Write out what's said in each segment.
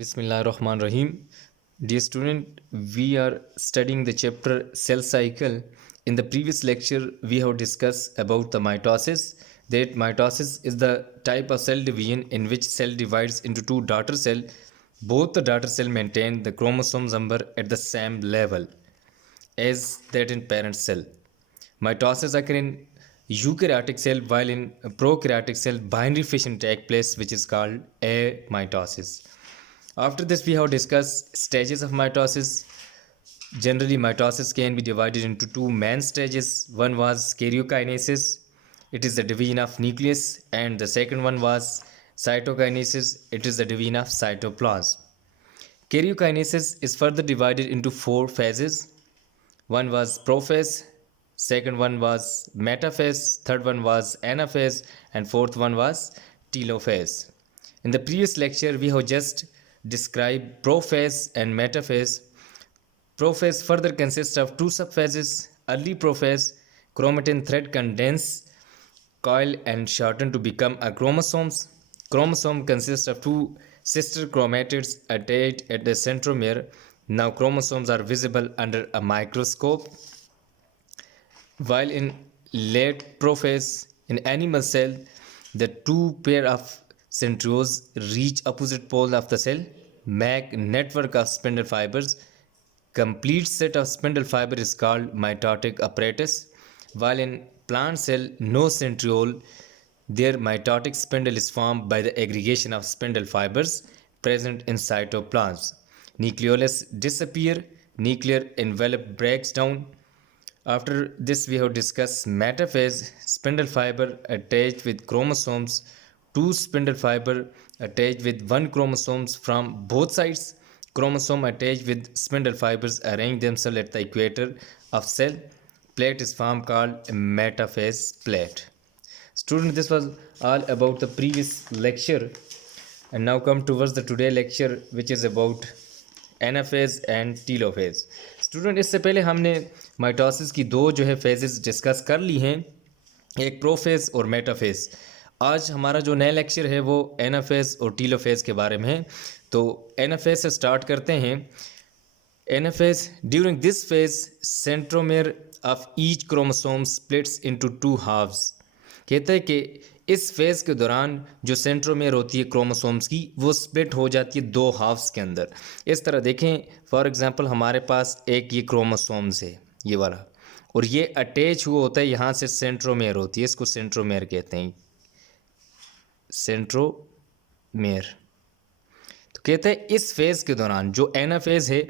Bismillahirrahmanirrahim. Dear student, we are studying the chapter cell cycle. In the previous lecture, we have discussed about the mitosis. That mitosis is the type of cell division in which cell divides into two daughter cell. Both the daughter cell maintain the chromosome number at the same level as that in parent cell. Mitosis occur in eukaryotic cell, while in prokaryotic cell binary fission takes place, which is called amitosis. After this, we have discussed stages of mitosis. Generally, mitosis can be divided into two main stages. One was karyokinesis, it is the division of nucleus, and the second one was cytokinesis, it is the division of cytoplasm. Karyokinesis is further divided into four phases. One was prophase, second one was metaphase, third one was anaphase, and fourth one was telophase. In the previous lecture, we have just described prophase and metaphase. Prophase further consists of two subphases. Early prophase, chromatin thread condense, coil and shorten to become a chromosomes. Chromosome consists of two sister chromatids attached at the centromere. Now chromosomes are visible under a microscope. While in late prophase, in animal cell, the two pair of centrioles reach opposite poles of the cell, make network of spindle fibers. Complete set of spindle fiber is called mitotic apparatus. While in plant cell, no centriole, their mitotic spindle is formed by the aggregation of spindle fibers present in cytoplasm. Nucleolus disappear, nuclear envelope breaks down. After this, we have discussed metaphase, spindle fiber attached with chromosomes, two spindle fiber attached with one chromosomes from both sides. Chromosome attached with spindle fibers arrange themselves at the equator of cell. Plate is formed called a metaphase plate. Student, this was all about the previous lecture, and now come towards the today lecture, which is about anaphase and telophase. Student, इससे पहले हमने mitosis की दो जो है phases discuss कर ली हैं, एक प्रोफेज और मेटाफेज. आज हमारा जो नया लेक्चर है वो एनाफेज और टीलोफेज के बारे में है. तो एनाफेज से स्टार्ट करते हैं. Anaphase, during this phase centromere of each chromosome splits into two halves. कहता है कि इस फेज़ के दौरान जो सेंट्रोमेयर होती है क्रोमोसोम्स की, वो स्प्लिट हो जाती है दो हाफ्स के अंदर. इस तरह देखें, फॉर एग्जांपल हमारे पास एक ये क्रोमोसोम्स है, ये वाला, और ये अटैच हुआ होता है यहाँ से सेंट्रोमेयर होती है, इसको सेंट्रोमेयर कहते हैं, सेंट्रोमेयर. तो कहते हैं इस फेज़ के दौरान जो एनाफेज है,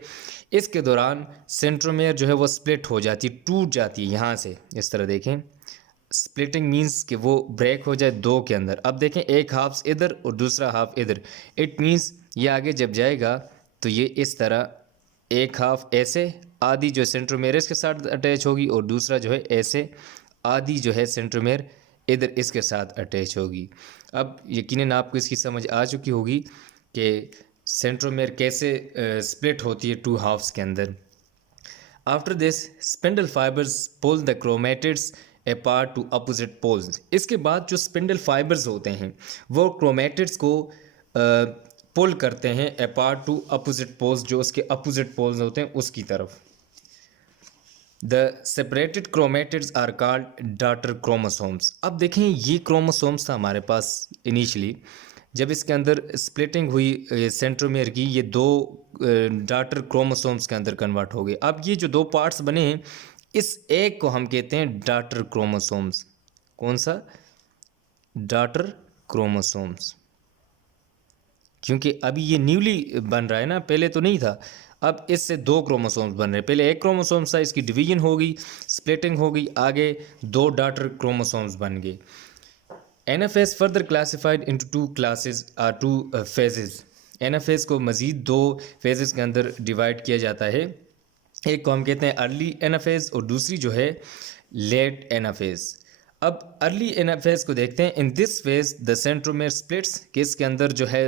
इसके दौरान सेंट्रोमेयर जो है वो स्प्लिट हो जाती है, टूट जाती है यहाँ से. इस तरह देखें, स्प्लिटिंग मीन्स कि वो ब्रेक हो जाए दो के अंदर. अब देखें, एक हाफ इधर और दूसरा हाफ इधर. इट मीन्स ये आगे जब जाएगा तो ये इस तरह एक हाफ ऐसे, आधी जो सेंट्रोमेयर इसके साथ अटैच होगी, और दूसरा जो है ऐसे, आधी जो है सेंट्रोमेयर इधर इसके साथ अटैच होगी. अब यकीनन आपको इसकी समझ आ चुकी होगी कि सेंट्रोमेयर कैसे स्प्लिट होती है टू हाफ्स के अंदर. After this spindle fibres pull the chromatids apart to opposite poles. इसके बाद जो स्पिंडल फाइबर्स होते हैं वो क्रोमेटिड्स को पुल करते हैं अपार्ट टू अपोजिट पोल्स, जो उसके अपोजिट पोल्स होते हैं उसकी तरफ. The separated chromatids are called daughter chromosomes. अब देखें, ये क्रोमोसोम्स था हमारे पास इनिशियली. जब इसके अंदर स्प्लिटिंग हुई सेंट्रोमेयर की, ये दो डॉटर क्रोमोसोम्स के अंदर कन्वर्ट हो गए. अब ये जो दो पार्ट्स बने हैं, इस एक को हम कहते हैं डॉटर क्रोमोसोम्स. कौन सा? Daughter chromosomes. क्योंकि अभी ये न्यूली बन रहा है ना, पहले तो नहीं था. अब इससे दो क्रोमोसोम्स बन रहे हैं. पहले एक क्रोमोसोम्स था, इसकी डिवीजन हो गई, स्प्लिटिंग हो गई, आगे दो डॉटर क्रोमोसोम्स बन गए. Anaphase further classified into two classes or two phases. Anaphase को मज़ीद दो फेजेस के अंदर डिवाइड किया जाता है. एक को हम कहते हैं अर्ली एनाफेज और दूसरी जो है लेट एनाफेज. अब अर्ली एनाफेज को देखते हैं. In this phase the centromere splits, कि इसके अंदर जो है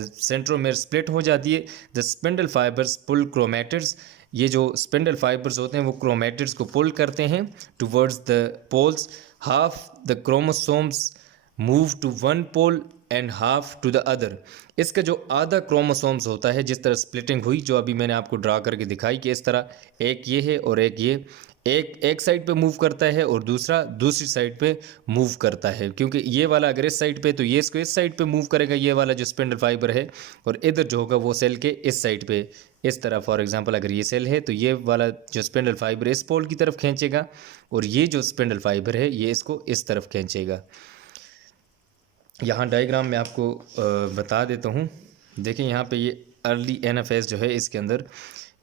सेंट्रोमेयर स्प्लिट हो जाती है. The spindle fibres pull chromatids. ये जो स्पिंडल फाइबर्स होते हैं वो क्रोमेटिड्स को पुल करते हैं towards the poles. Half the chromosomes move to one pole and half to the other. इसका जो आधा क्रोमोसोम्स होता है, जिस तरह स्प्लिटिंग हुई जो अभी मैंने आपको ड्रा करके दिखाई कि इस तरह एक ये है और एक ये, एक साइड पे मूव करता है और दूसरा दूसरी साइड पे मूव करता है, क्योंकि ये वाला अगर इस साइड पे तो ये इसको इस साइड पे मूव करेगा, ये वाला जो स्पिंडल फाइबर है, और इधर जो होगा वो सेल के इस साइड पे इस तरह। फॉर एग्जांपल अगर ये सेल है तो ये वाला जो स्पिंडल फाइबर इस पोल की तरफ खींचेगा और ये जो स्पिंडल फाइबर है ये इसको इस तरफ खींचेगा। यहाँ डायग्राम में आपको बता देता हूँ। देखिए यहाँ पे ये अर्ली एनाफेज जो है इसके अंदर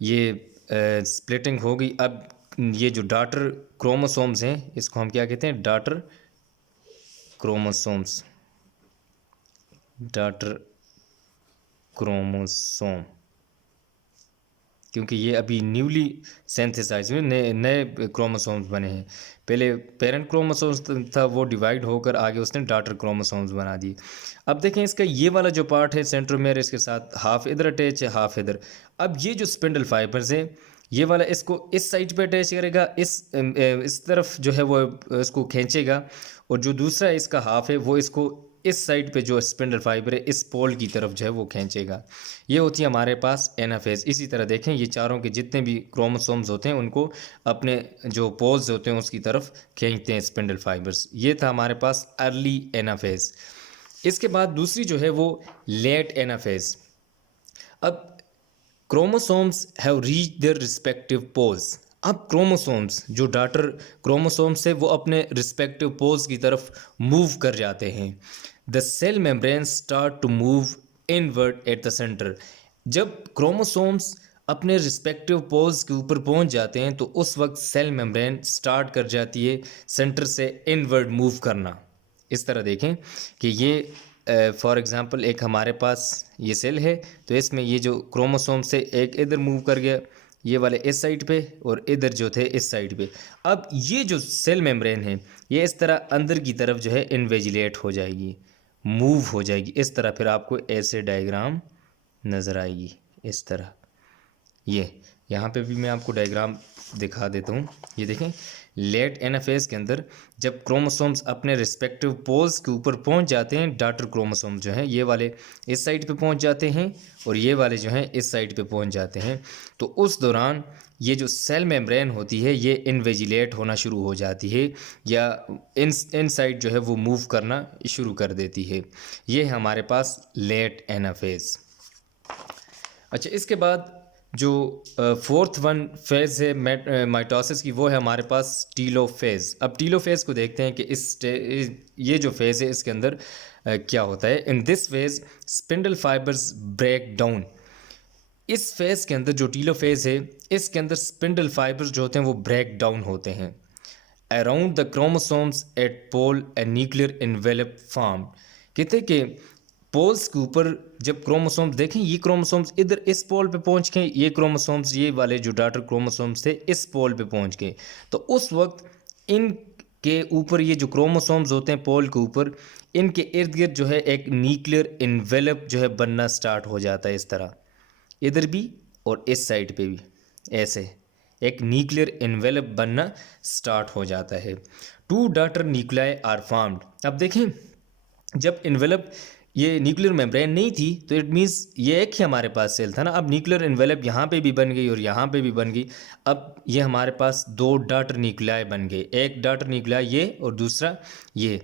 ये स्प्लिटिंग हो गई। अब ये जो डॉटर क्रोमोसोम्स हैं इसको हम क्या कहते हैं, डॉटर क्रोमोसोम्स, डॉटर क्रोमोसोम, क्योंकि ये अभी न्यूली सिंथेसाइज हुए नए नए क्रोमोसोम्स बने हैं। पहले पेरेंट क्रोमोसोम्स था वो डिवाइड होकर आगे उसने डॉटर क्रोमोसोम्स बना दिए। अब देखें इसका ये वाला जो पार्ट है सेंट्रोमेयर, इसके साथ हाफ इधर अटैच है हाफ इधर। अब ये जो स्पिंडल फाइबर्स है ये वाला इसको इस साइड पे अटैच करेगा, इस तरफ जो है वो इसको खींचेगा, और जो दूसरा इसका हाफ है वो इसको इस साइड पे जो स्पिंडल फाइबर है इस पोल की तरफ जो है वो खींचेगा। ये होती है हमारे पास एनाफेज। इसी तरह देखें ये चारों के जितने भी क्रोमोसोम्स होते हैं उनको अपने जो पोल्स होते हैं उसकी तरफ खींचते हैं स्पिंडल फाइबर्स। ये था हमारे पास अर्ली एनाफेज। इसके बाद दूसरी जो है वो लेट एनाफेज। अब chromosomes have reach their respective poles. अब क्रोमोसोम्स जो डॉटर क्रोमोसोम्स है वो अपने रिस्पेक्टिव पोल्स की तरफ मूव कर जाते हैं। The cell membrane start to move inward at the centre. जब क्रोमोसोम्स अपने रिस्पेक्टिव पोल्स के ऊपर पहुंच जाते हैं तो उस वक्त सेल मेम्ब्रेन स्टार्ट कर जाती है सेंटर से इनवर्ड मूव करना। इस तरह देखें कि ये फॉर एग्ज़ाम्पल एक हमारे पास ये सेल है तो इसमें ये जो क्रोमोसोम से एक इधर मूव कर गया, ये वाले इस साइड पे और इधर जो थे इस साइड पे। अब ये जो सेल मेम्ब्रेन है ये इस तरह अंदर की तरफ जो है इन्वेजिलेट हो जाएगी, मूव हो जाएगी इस तरह। फिर आपको ऐसे डायग्राम नज़र आएगी इस तरह। ये यहाँ पे भी मैं आपको डायग्राम दिखा देता हूँ। ये देखें लेट एनाफेज के अंदर जब क्रोमोसोम्स अपने रिस्पेक्टिव पोल्स के ऊपर पहुंच जाते हैं, डॉटर क्रोमोसोम जो हैं ये वाले इस साइड पे पहुंच जाते हैं और ये वाले जो हैं इस साइड पे पहुंच जाते हैं, तो उस दौरान ये जो सेल मेम्ब्रेन होती है ये इन्वेजिलेट होना शुरू हो जाती है या इन साइड जो है वो मूव करना शुरू कर देती है। ये है हमारे पास लेट एनाफेज। अच्छा, इसके बाद जो फोर्थ वन फेज़ है माइटोसिस की वो है हमारे पास टीलोफेज़। अब टीलोफेज़ को देखते हैं कि ये जो फेज़ है इसके अंदर क्या होता है। In this phase spindle fibres break down. इस फेज़ के अंदर जो टीलोफेज़ है इसके अंदर स्पिंडल फाइबर्स जो होते हैं वो ब्रेक डाउन होते हैं। Around the chromosomes at pole a nuclear envelope form. कहते हैं कि पोल्स के ऊपर जब क्रोमोसोम्स देखें, ये क्रोमोसोम्स इधर इस पोल पे पहुंच गए, ये क्रोमोसोम्स ये वाले जो डॉटर क्रोमोसोम्स थे इस पोल पे पहुंच गए, तो उस वक्त इनके ऊपर ये जो क्रोमोसोम्स होते हैं पोल के ऊपर, इनके इर्द गिर्द जो है एक न्यूक्लियर इन्वेलप जो है बनना स्टार्ट हो जाता है इस तरह, इधर भी और इस साइड पे भी ऐसे एक न्यूक्लियर इन्वेलप बनना स्टार्ट हो जाता है। Two daughter nuclei are formed. अब देखें जब इन्वेलप ये न्यूक्लियर मेम्ब्रेन नहीं थी तो इट मीन्स ये एक ही हमारे पास सेल था ना। अब न्यूक्लियर इन्वेलप यहाँ पे भी बन गई और यहाँ पे भी बन गई। अब ये हमारे पास दो डॉटर न्यूक्लियाई बन गए, एक डॉटर न्यूक्लियाई ये और दूसरा ये।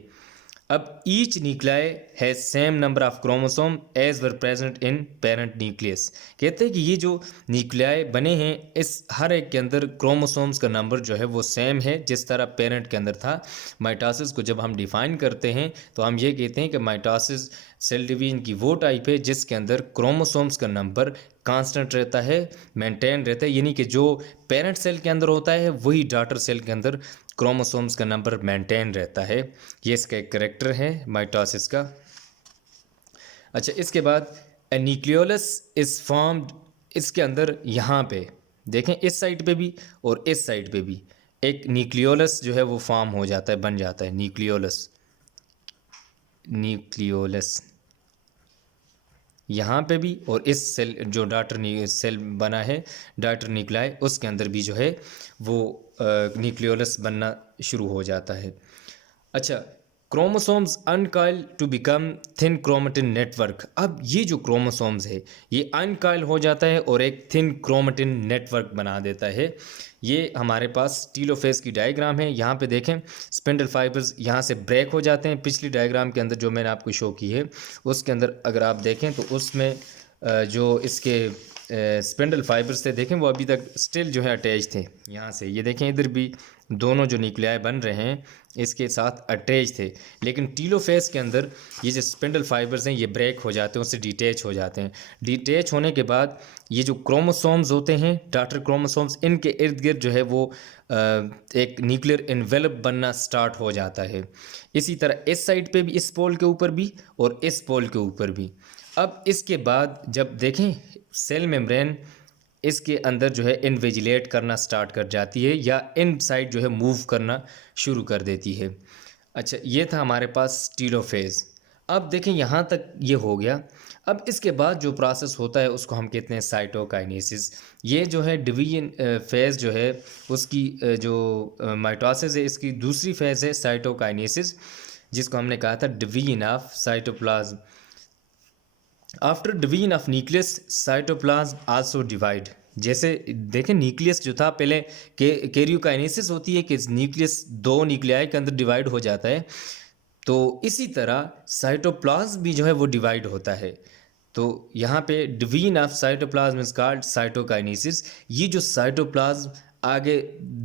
अब each nuclei has same number of chromosome as were present in parent nucleus. कहते हैं कि ये जो न्यूक्लियाई बने हैं इस हर एक के अंदर क्रोमोसोम्स का नंबर जो है वो सेम है जिस तरह पेरेंट के अंदर था। माइटोसिस को जब हम डिफाइन करते हैं तो हम ये कहते हैं कि माइटोसिस सेल डिवीजन की वो टाइप है जिसके अंदर क्रोमोसोम्स का नंबर कांस्टेंट रहता है, मेंटेन रहता है, यानी कि जो पेरेंट सेल के अंदर होता है वही डॉटर सेल के अंदर क्रोमोसोम्स का नंबर मेंटेन रहता है। ये इसका एक करैक्टर है माइटोसिस का। अच्छा, इसके बाद ए न्यूक्लियोलस इज फॉर्म्ड। इसके अंदर यहाँ पे देखें इस साइड पे भी और इस साइड पे भी एक न्यूक्लियोलस जो है वो फॉर्म हो जाता है, बन जाता है न्यूक्लियोलस। न्यूक्लियोलस यहाँ पे भी और इस सेल जो डॉटर सेल बना है डॉटर न्यूक्लियाई उसके अंदर भी जो है वो न्यूक्लियोलस बनना शुरू हो जाता है। अच्छा, chromosomes uncoil to become thin chromatin network. अब ये जो क्रोमोसोम्स है ये अनकॉइल हो जाता है और एक थिन क्रोमेटिन नेटवर्क बना देता है। ये हमारे पास टीलोफेज की डायग्राम है। यहाँ पे देखें स्पिंडल फाइबर्स यहाँ से ब्रेक हो जाते हैं। पिछली डायग्राम के अंदर जो मैंने आपको शो की है उसके अंदर अगर आप देखें तो उसमें जो इसके स्पिंडल फाइबर्स थे देखें वो अभी तक स्टिल जो है अटैच थे। यहाँ से ये देखें इधर भी दोनों जो न्यूक्लियाई बन रहे हैं इसके साथ अटैच थे, लेकिन टीलोफेज के अंदर ये जो स्पिंडल फाइबर्स हैं ये ब्रेक हो जाते हैं, उससे डिटैच हो जाते हैं। डिटैच होने के बाद ये जो क्रोमोसोम्स होते हैं डॉटर क्रोमोसोम्स, इनके इर्द गिर्द जो है वो एक न्यूक्लियर एनवेलप बनना स्टार्ट हो जाता है। इसी तरह इस साइड पे भी, इस पोल के ऊपर भी और इस पोल के ऊपर भी। अब इसके बाद जब देखें सेल मेम्ब्रेन इसके अंदर जो है इनविजिलेट करना स्टार्ट कर जाती है या इन साइड जो है मूव करना शुरू कर देती है। अच्छा, ये था हमारे पास टीलोफेज। अब देखें यहाँ तक ये हो गया। अब इसके बाद जो प्रोसेस होता है उसको हम कहते हैं साइटोकाइनेसिस। ये जो है डिवीजन फेज़ जो है उसकी जो माइटोसिस है इसकी दूसरी फेज़ है साइटोकाइनेसिस, जिसको हमने कहा था division of cytoplasm. After division of nucleus cytoplasm also divide. जैसे देखें न्यूक्लियस जो था पहले कैरियोकाइनेसिस होती है कि न्यूक्लियस दो न्यूक्लियाई के अंदर डिवाइड हो जाता है, तो इसी तरह साइटोप्लाज्म भी जो है वो डिवाइड होता है। तो यहाँ पे division of cytoplasm is called cytokinesis. ये जो साइटोप्लाज्म आगे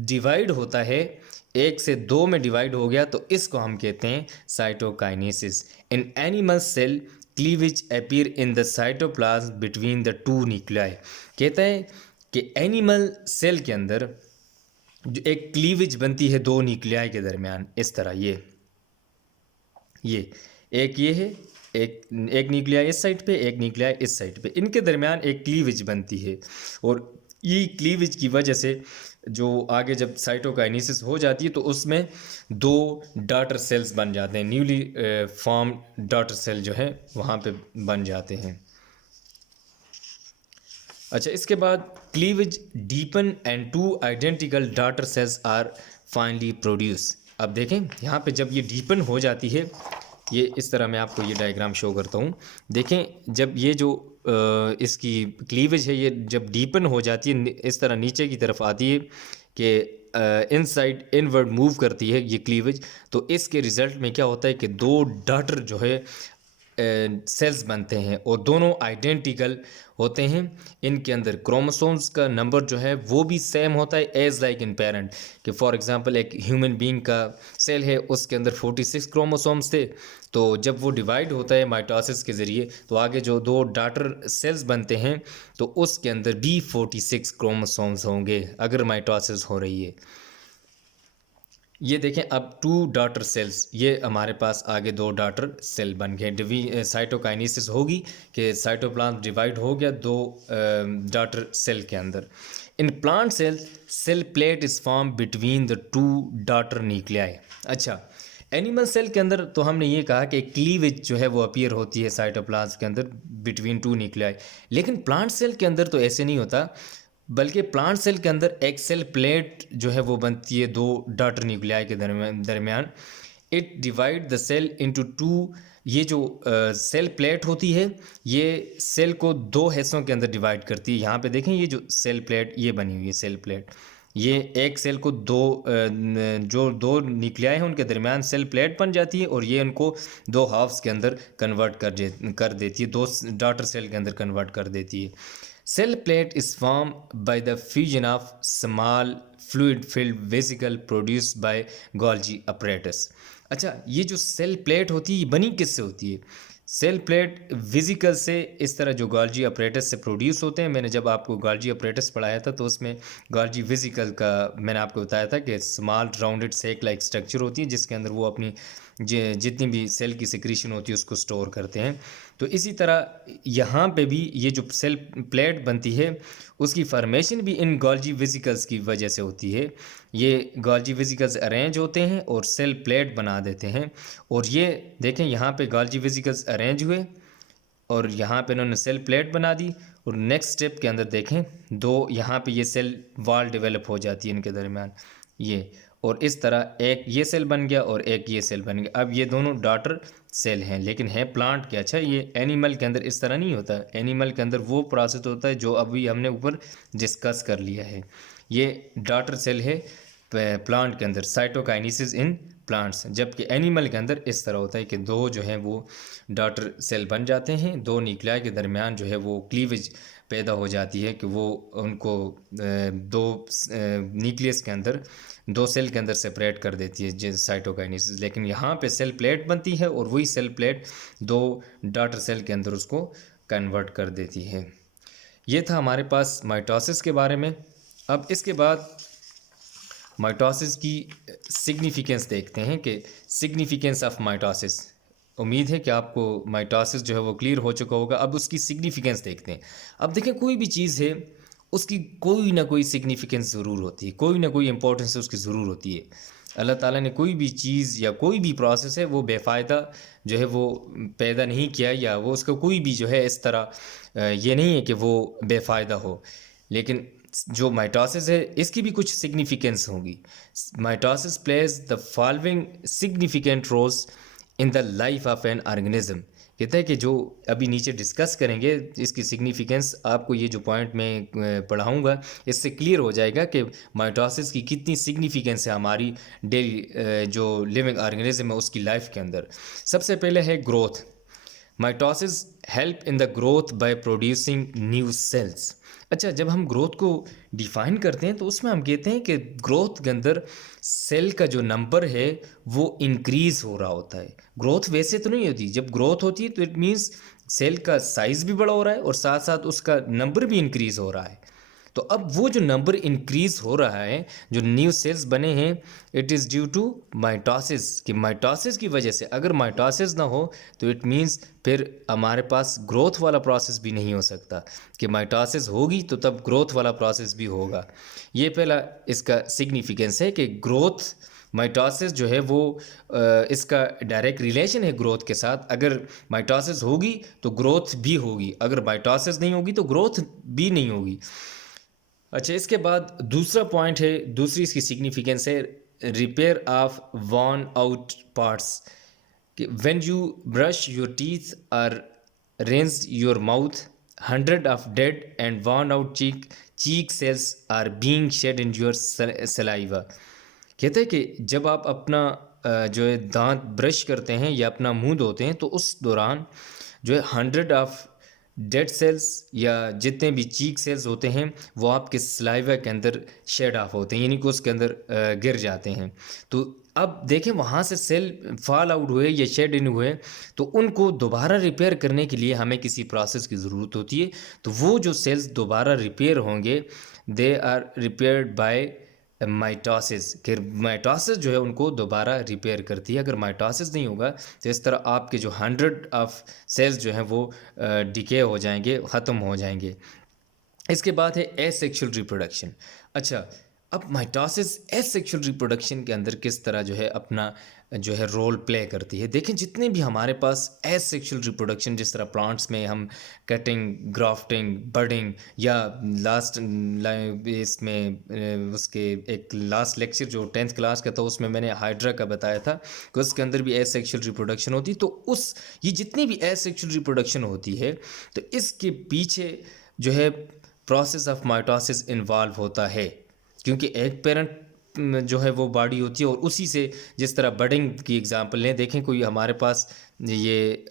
डिवाइड होता है, एक से दो में डिवाइड हो गया, तो इसको हम कहते हैं cytokinesis. In animal cell cleavage appear in the cytoplasm between the two nuclei. कहता है कि एनिमल सेल के अंदर जो एक क्लीवेज बनती है दो न्यूक्लियाई के दरमियान, इस तरह ये एक ये है, एक न्यूक्लियाई इस साइड पे, एक न्यूक्लियाई इस साइड पे, इनके दरमियान एक क्लीवेज बनती है। और ये क्लीवेज की वजह से जो आगे जब साइटोकाइनेसिस हो जाती है तो उसमें दो डॉटर सेल्स बन जाते हैं, न्यूली फॉर्म डॉटर सेल जो है वहाँ पे बन जाते हैं। अच्छा, इसके बाद cleavage deepen and two identical daughter cells are finally produce. अब देखें यहाँ पे जब ये डीपन हो जाती है, ये इस तरह मैं आपको ये डायग्राम शो करता हूँ। देखें जब ये जो इसकी क्लीवेज है ये जब डीपन हो जाती है, इस तरह नीचे की तरफ आती है कि इनसाइड इनवर्ड मूव करती है ये क्लीवेज, तो इसके रिज़ल्ट में क्या होता है कि दो डॉटर जो है सेल्स बनते हैं और दोनों आइडेंटिकल होते हैं। इनके अंदर क्रोमोसोम्स का नंबर जो है वो भी सेम होता है एज लाइक इन पेरेंट। कि फॉर एग्जांपल एक ह्यूमन बीइंग का सेल है, उसके अंदर 46 क्रोमोसोम्स थे, तो जब वो डिवाइड होता है माइटोसिस के ज़रिए तो आगे जो दो डॉटर सेल्स बनते हैं तो उसके अंदर भी 46 क्रोमोसोम्स होंगे अगर माइटोसिस हो रही है। ये देखें अब टू डॉटर सेल्स, ये हमारे पास आगे दो डॉटर सेल बन गए। साइटोकाइनेसिस होगी कि साइटोप्लाज्म डिवाइड हो गया दो डॉटर सेल के अंदर। In plant cell plate is form between the two daughter nuclei. अच्छा, एनिमल सेल के अंदर तो हमने ये कहा कि क्लीवेज जो है वो अपीयर होती है साइटोप्लाज्म के अंदर बिटवीन टू न्यूक्लियाई, लेकिन प्लांट सेल के अंदर तो ऐसे नहीं होता, बल्कि प्लांट सेल के अंदर एक सेल प्लेट जो है वो बनती है दो डॉटर न्यूक्लियाई के दरमियान। It divide the cell into two. ये जो सेल प्लेट होती है ये सेल को दो हिस्सों के अंदर डिवाइड करती है। यहाँ पे देखें ये जो सेल प्लेट ये बनी हुई है सेल प्लेट, ये एक सेल को जो दो न्यूक्लियाई हैं उनके दरमियान सेल प्लेट बन जाती है और ये उनको दो हाफ्स के अंदर कन्वर्ट कर देती है, दो डॉटर सेल के अंदर कन्वर्ट कर देती है। Cell plate is formed by the fusion of small fluid-filled vesicle produced by Golgi apparatus। अच्छा, ये जो सेल प्लेट होती है ये बनी किससे होती है? सेल प्लेट वेसिकल से, इस तरह जो गोल्जी अपरेटस से प्रोड्यूस होते हैं। मैंने जब आपको गोल्जी अपरेटस पढ़ाया था तो उसमें गोल्जी वेसिकल का मैंने आपको बताया था कि स्मॉल राउंडेड सेक लाइक स्ट्रक्चर होती है जिसके अंदर वो अपनी जितनी भी सेल की सिक्रीशन होती है उसको स्टोर करते हैं। तो इसी तरह यहाँ पे भी ये जो सेल प्लेट बनती है उसकी फॉर्मेशन भी इन गोल्जी वेसिकल्स की वजह से होती है। ये गोल्जी वेसिकल्स अरेंज होते हैं और सेल प्लेट बना देते हैं। और ये देखें यहाँ पे गोल्जी वेसिकल्स अरेंज हुए और यहाँ पे इन्होंने सेल प्लेट बना दी और नेक्स्ट स्टेप के अंदर देखें दो यहाँ पे ये सेल वॉल डेवलप हो जाती है इनके दरमियान ये, और इस तरह एक ये सेल बन गया और एक ये सेल बन गया। अब ये दोनों डॉटर सेल हैं, लेकिन है प्लांट के। अच्छा, ये एनिमल के अंदर इस तरह नहीं होता। एनिमल के अंदर वो प्रोसेस होता है जो अभी हमने ऊपर डिस्कस कर लिया है। ये डॉटर सेल है प्लांट के अंदर, साइटोकाइनेसिस इन प्लांट्स, जबकि एनिमल के अंदर इस तरह होता है कि दो जो है वो डॉटर सेल बन जाते हैं, दो न्यूक्लियाई के दरमियान जो है वो क्लीवेज पैदा हो जाती है कि वो उनको दो न्यूक्लियस के अंदर, दो सेल के अंदर सेपरेट कर देती है जो साइटोकाइनेसिस। लेकिन यहाँ पे सेल प्लेट बनती है और वही सेल प्लेट दो डॉटर सेल के अंदर उसको कन्वर्ट कर देती है। ये था हमारे पास माइटोसिस के बारे में। अब इसके बाद माइटोसिस की सिग्निफिकेंस देखते हैं कि सिग्निफिकेंस ऑफ माइटोसिस। उम्मीद है कि आपको माइटोसिस जो है वो क्लियर हो चुका होगा। अब उसकी सिग्निफिकेंस देखते हैं। अब देखें, कोई भी चीज़ है उसकी कोई ना कोई सिग्निफिकेंस ज़रूर होती है, कोई ना कोई इंपॉर्टेंस उसकी ज़रूर होती है। अल्लाह ताला ने कोई भी चीज़ या कोई भी प्रोसेस है वो बेफ़ायदा जो है वो पैदा नहीं किया, या वो उसका कोई भी जो है इस तरह ये नहीं है कि वो बेफ़ायदा हो। लेकिन जो माइटोसिस है इसकी भी कुछ सिग्निफिकेंस होगी। Mitosis plays the following significant roles in the life of an organism. कहता है कि जो अभी नीचे डिस्कस करेंगे इसकी सिग्निफिकेंस, आपको ये जो पॉइंट मैं पढ़ाऊँगा इससे क्लियर हो जाएगा कि माइटोसिस की कितनी सिग्निफिकेंस है हमारी डेली जो लिविंग ऑर्गेनिज्म है उसकी लाइफ के अंदर। सबसे पहले है growth. Mitosis help in the growth by producing new sales. अच्छा, जब हम ग्रोथ को डिफाइन करते हैं तो उसमें हम कहते हैं कि ग्रोथ के अंदर सेल का जो नंबर है वो इंक्रीज हो रहा होता है। ग्रोथ वैसे तो नहीं होती, जब ग्रोथ होती है तो इट मीन्स सेल का साइज भी बड़ा हो रहा है और साथ साथ उसका नंबर भी इंक्रीज हो रहा है। तो अब वो जो नंबर इंक्रीज हो रहा है, जो न्यू सेल्स बने हैं, it is due to mitosis. कि माइटोसिस की वजह से, अगर माइटोसिस ना हो तो इट मीन्स फिर हमारे पास ग्रोथ वाला प्रोसेस भी नहीं हो सकता। कि माइटोसिस होगी तो तब ग्रोथ वाला प्रोसेस भी होगा। ये पहला इसका सिग्निफिकेंस है कि ग्रोथ, माइटोसिस जो है वो इसका डायरेक्ट रिलेशन है ग्रोथ के साथ। अगर माइटोसिस होगी तो ग्रोथ भी होगी, अगर माइटोसिस नहीं होगी तो ग्रोथ भी नहीं होगी। अच्छा, इसके बाद दूसरा पॉइंट है, दूसरी इसकी सिग्निफिकेंस है repair of worn out parts. कि when you brush your teeth और rinse your mouth, hundred of dead and worn out cheek cells are being shed in your saliva. कहते हैं कि जब आप अपना जो है दांत ब्रश करते हैं या अपना मुंह धोते हैं तो उस दौरान जो है 100 ऑफ डेड सेल्स या जितने भी चीक सेल्स होते हैं वो आपके सलाइवा के अंदर शेड ऑफ होते हैं, यानी कि उसके अंदर गिर जाते हैं। तो अब देखें, वहाँ से सेल फॉल आउट हुए या शेड इन हुए तो उनको दोबारा रिपेयर करने के लिए हमें किसी प्रोसेस की ज़रूरत होती है। तो वो जो सेल्स दोबारा रिपेयर होंगे, they are repaired by mitosis. कि माइटोसिस जो है उनको दोबारा रिपेयर करती है। अगर माइटोसिस नहीं होगा तो इस तरह आपके जो 100 ऑफ सेल्स जो हैं वो डिके हो जाएंगे, ख़त्म हो जाएंगे। इसके बाद है एसेक्सुअल रिप्रोडक्शन। अच्छा, अब माइटोसिस एसेक्सुअल रिप्रोडक्शन के अंदर किस तरह जो है अपना जो है रोल प्ले करती है। देखें, जितने भी हमारे पास एसेक्सुअल रिप्रोडक्शन, जिस तरह प्लांट्स में हम कटिंग, ग्राफ्टिंग, बडिंग, या लास्ट इसमें उसके एक लास्ट लेक्चर जो 10th क्लास का था उसमें मैंने हाइड्रा का बताया था कि उसके अंदर भी एसेक्सुअल रिप्रोडक्शन होती। तो उस ये जितनी भी एसेक्सुअल रिप्रोडक्शन होती है तो इसके पीछे जो है प्रोसेस ऑफ माइटोसिस इन्वॉल्व होता है। क्योंकि एक पेरेंट जो है वो बॉडी होती है और उसी से, जिस तरह बडिंग की एग्जांपल लें, देखें कोई हमारे पास ये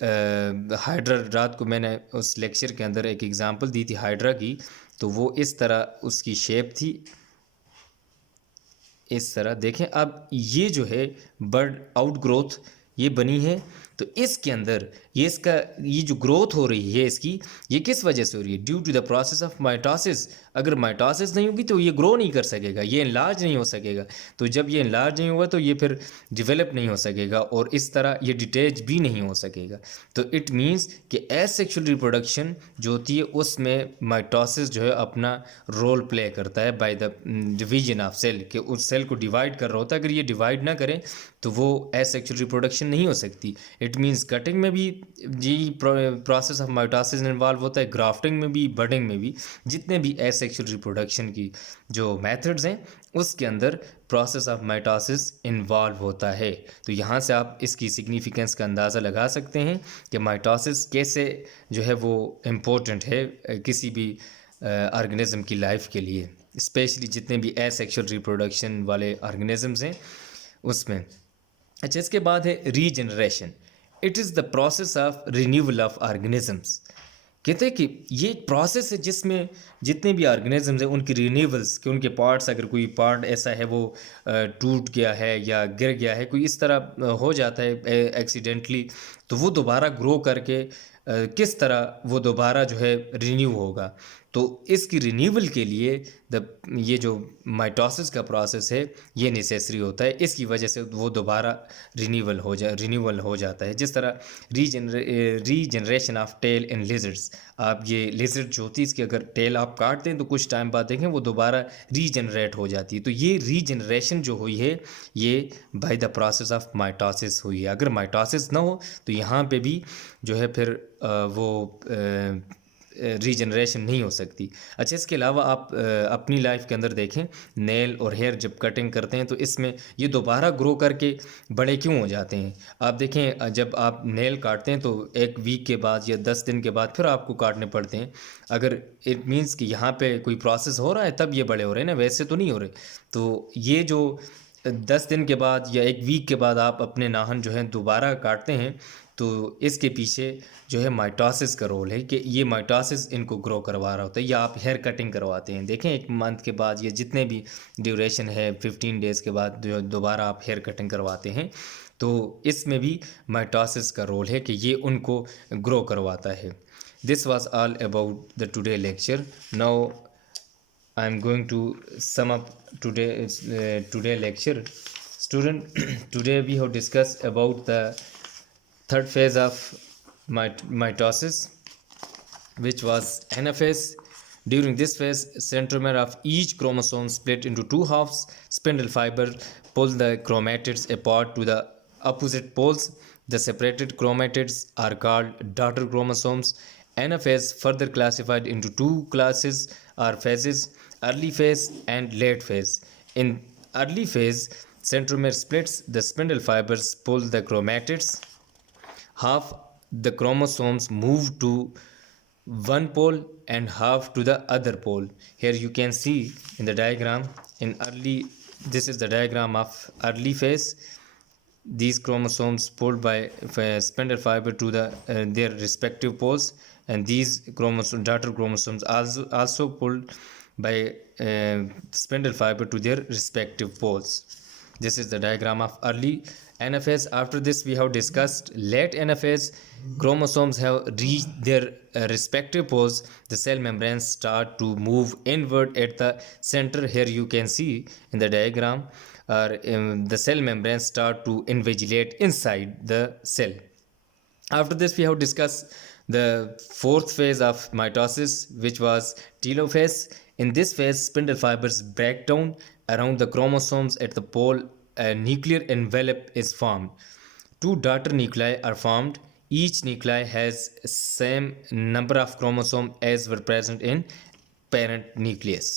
हाइड्रा, रात को मैंने उस लेक्चर के अंदर एक एग्जांपल दी थी हाइड्रा की, तो वो इस तरह उसकी शेप थी, इस तरह। देखें, अब ये जो है बर्ड आउट ग्रोथ ये बनी है, तो इसके अंदर ये जो ग्रोथ हो रही है इसकी, ये किस वजह से हो रही है? Due to the process of mitosis. अगर माइटोसिस नहीं होगी तो ये ग्रो नहीं कर सकेगा, ये इनलार्ज नहीं हो सकेगा। तो जब ये इनलार्ज नहीं होगा तो ये फिर डेवलप नहीं हो सकेगा और इस तरह ये डिटेच भी नहीं हो सकेगा। तो इट मीन्स कि एसेक्सुअल रिप्रोडक्शन जो होती है उसमें माइटोसिस जो है अपना रोल प्ले करता है by the division of cell, कि उस सेल को डिवाइड कर रहा होता है। अगर ये डिवाइड ना करें तो वो एसेक्सुअल रिप्रोडक्शन नहीं हो सकती। इट मीन्स कटिंग में भी जी प्रोसेस ऑफ माइटोसिस इन्वॉल्व होता है, ग्राफ्टिंग में भी, बडिंग में भी, जितने भी एसेक्सुअल रिप्रोडक्शन की जो मेथड्स हैं उसके अंदर प्रोसेस ऑफ माइटोसिस इन्वॉल्व होता है। तो यहाँ से आप इसकी सिग्निफिकेंस का अंदाज़ा लगा सकते हैं कि माइटोसिस कैसे जो है वो इम्पोर्टेंट है किसी भी ऑर्गेनिज्म की लाइफ के लिए, स्पेशली जितने भी एसेक्सुअल रिप्रोडक्शन वाले ऑर्गेनिजम्स हैं उसमें। अच्छा, इसके बाद है regeneration. It is the process of renewal of organisms. कहते हैं कि ये एक प्रोसेस है जिसमें जितने भी ऑर्गेनिजम्स हैं उनकी रिन्यूअल्स, कि उनके पार्ट्स, अगर कोई पार्ट ऐसा है वो टूट गया है या गिर गया है, कोई इस तरह हो जाता है एक्सीडेंटली, तो वो दोबारा ग्रो करके किस तरह वो दोबारा जो है रिन्यू होगा। तो इसकी रिन्यूअल के लिए ये जो माइटोसिस का प्रोसेस है ये नेसेसरी होता है। इसकी वजह से वो दोबारा रिन्यूअल हो जाता है। जिस तरह regeneration of tail in lizards, आप ये लिजर्ड जो होती है इसकी अगर टेल आप काट दें तो कुछ टाइम बाद देखें वो दोबारा रीजनरेट हो जाती है। तो ये रीजनरेशन जो हुई है ये by the process of mitosis हुई है। अगर माइटोसिस ना हो तो यहाँ पे भी जो है फिर वो रीजनरेशन नहीं हो सकती। अच्छा, इसके अलावा आप अपनी लाइफ के अंदर देखें, नेल और हेयर जब कटिंग करते हैं तो इसमें ये दोबारा ग्रो करके बड़े क्यों हो जाते हैं। आप देखें जब आप नेल काटते हैं तो एक वीक के बाद या 10 दिन के बाद फिर आपको काटने पड़ते हैं। अगर इट मीन्स कि यहाँ पे कोई प्रोसेस हो रहा है तब ये बड़े हो रहे हैं ना, वैसे तो नहीं हो रहे। तो ये जो 10 दिन के बाद या एक वीक के बाद आप अपने नाखून जो हैं दोबारा काटते हैं तो इसके पीछे जो है माइटोसिस का रोल है कि ये माइटोसिस इनको ग्रो करवा रहा होता है। या आप हेयर कटिंग करवाते हैं, देखें एक मंथ के बाद या जितने भी ड्यूरेशन है 15 डेज़ के बाद जो दोबारा आप हेयर कटिंग करवाते हैं, तो इसमें भी माइटोसिस का रोल है कि ये उनको ग्रो करवाता है। This was all about the today lecture. Now I am going to sum up today lecture. Student, today we have discussed about the third phase of mitosis, which was anaphase. During this phase, centromere of each chromosome split into two halves. Spindle fiber pull the chromatids apart to the opposite poles. The separated chromatids are called daughter chromosomes. Anaphase further classified into two classes or phases: early phase and late phase. In early phase, centromere splits, the spindle fibers pull the chromatids. Half the chromosomes move to one pole and half to the other pole. Here you can see in the diagram, this is the diagram of early phase. These chromosomes pulled by spindle fiber to their respective poles, and these daughter chromosomes also pulled by spindle fiber to their respective poles. This is the diagram of early anaphase. After this, we have discussed late anaphase. Chromosomes have reached their respective poles. The cell membranes start to move inward at the center. Here you can see in the diagram, the cell membranes start to invigilate inside the cell. After this, we have discussed the fourth phase of mitosis, which was telophase. In this phase, spindle fibers break down around the chromosomes at the pole. A nuclear envelope is formed. Two daughter nuclei are formed. Each nuclei has same number of chromosomes as were present in parent nucleus.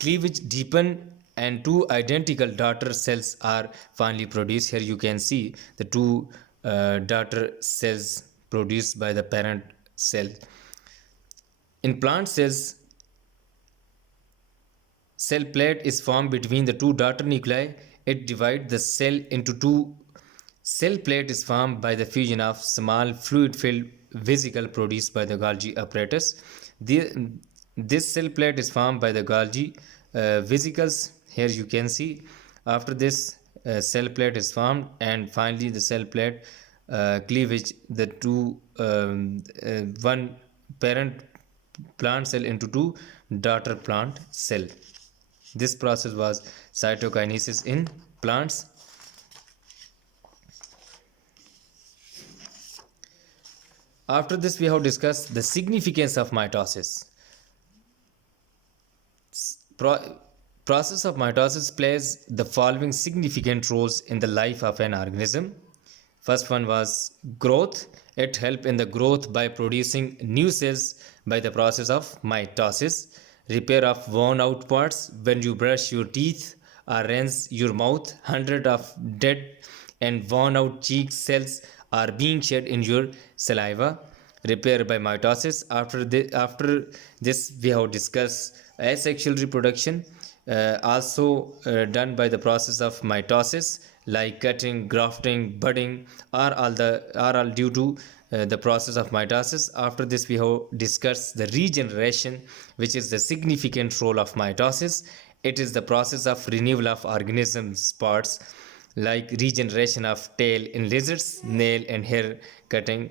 Cleavage deepen and two identical daughter cells are finally produced. Here you can see the two daughter cells produced by the parent cell. In plant cells, cell plate is formed between the two daughter nuclei. It divides the cell into two. Cell plate is formed by the fusion of small fluid-filled vesicle produced by the Golgi apparatus. This cell plate is formed by the Golgi vesicles. Here you can see. After this, cell plate is formed, and finally the cell plate cleavage the two one parent plant cell into two daughter plant cell. This process was cytokinesis in plants. After this, we have discussed the significance of mitosis. Process of mitosis plays the following significant roles in the life of an organism. First one was growth. It help in the growth by producing new cells by the process of mitosis. Repair of worn out parts. When you brush your teeth or rinse your mouth, hundred of dead and worn out cheek cells are being shed in your saliva. Repair by mitosis. After this we have discussed asexual reproduction, also done by the process of mitosis, like cutting, grafting, budding are all due to the process of mitosis. After this we have discussed the regeneration, which is the significant role of mitosis. It is the process of renewal of organisms parts, like regeneration of tail in lizards, nail and hair cutting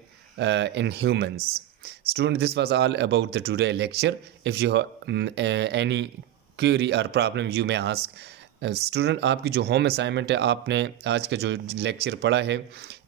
in humans. Student, this was all about the today lecture. If you have any query or problem, you may ask. Student, आपकी जो home assignment है, आपने आज का जो lecture पढ़ा है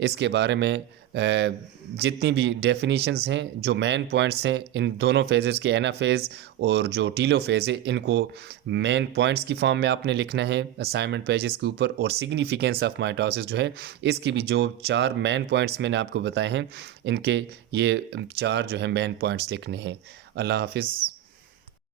इसके बारे में जितनी भी डेफिनेशंस हैं, जो मेन पॉइंट्स हैं इन दोनों फेजेस के, एनाफेज और जो टीलो फेज है, इनको मेन पॉइंट्स की फॉर्म में आपने लिखना है असाइनमेंट पेजेस के ऊपर। और सिग्निफिकेंस ऑफ माइटोसिस जो है, इसकी भी जो 4 मेन पॉइंट्स मैंने आपको बताए हैं, इनके ये 4 जो है मेन पॉइंट्स लिखने हैं। अल्लाह हाफिज़।